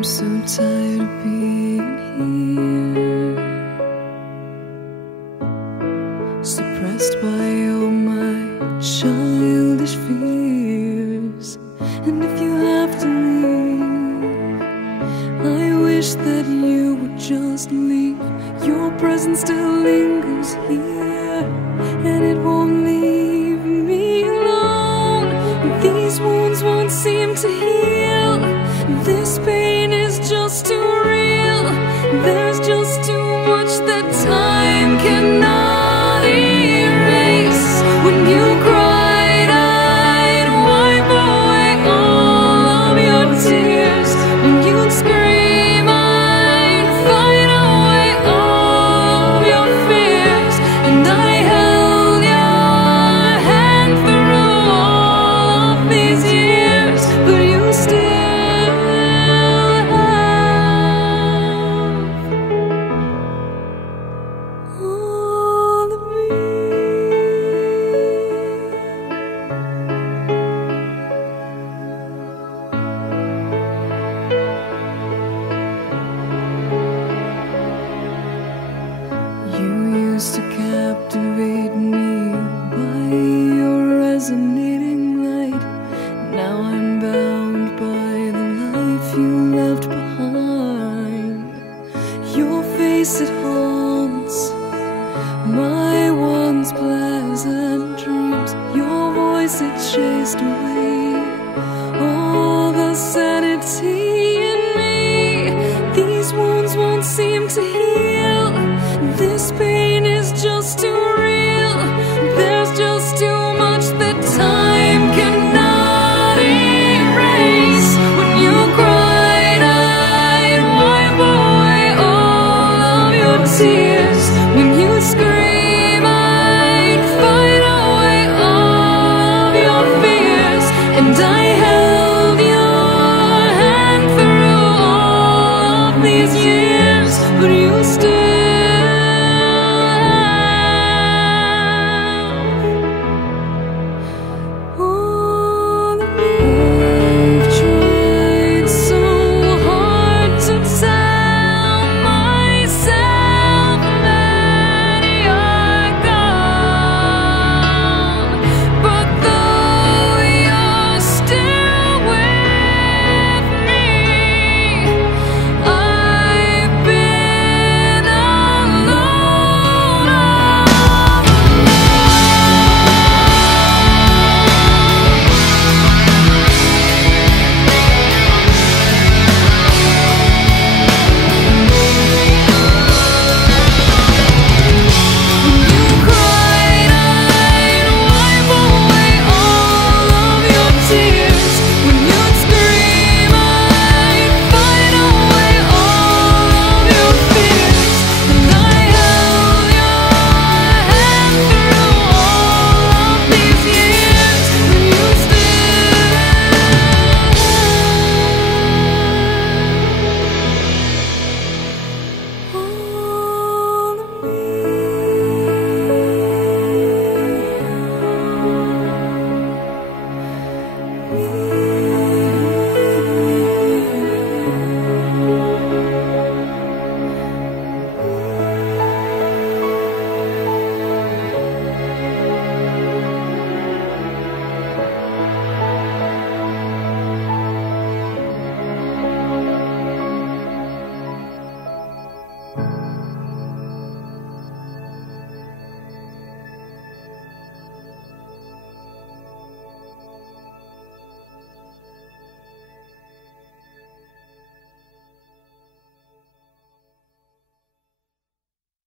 I'm so tired of being here, suppressed by all my childish fears. And if you have to leave, I wish that you would just leave. Your presence still lingers here, and it won't leave me alone. These wounds won't seem to heal. This pain is just too real. There's just too much that time cannot erase. When you cried, I'd wipe away all of your tears. When you'd scream, I'd fight away all of your fears. And I held your hand through all of these years, but you still to captivate me by your resonating light. Now I'm bound by the life you left behind. Your face, it haunts my once pleasant dreams. Your voice, it chased away all the sanity in me. These wounds won't seem to heal. This pain is just too real. There's just too much that time cannot erase. When you cried, I'd wipe away all of your tears. When you scream, I'd fight away all of your fears. And I held your hand through all of these years, but you still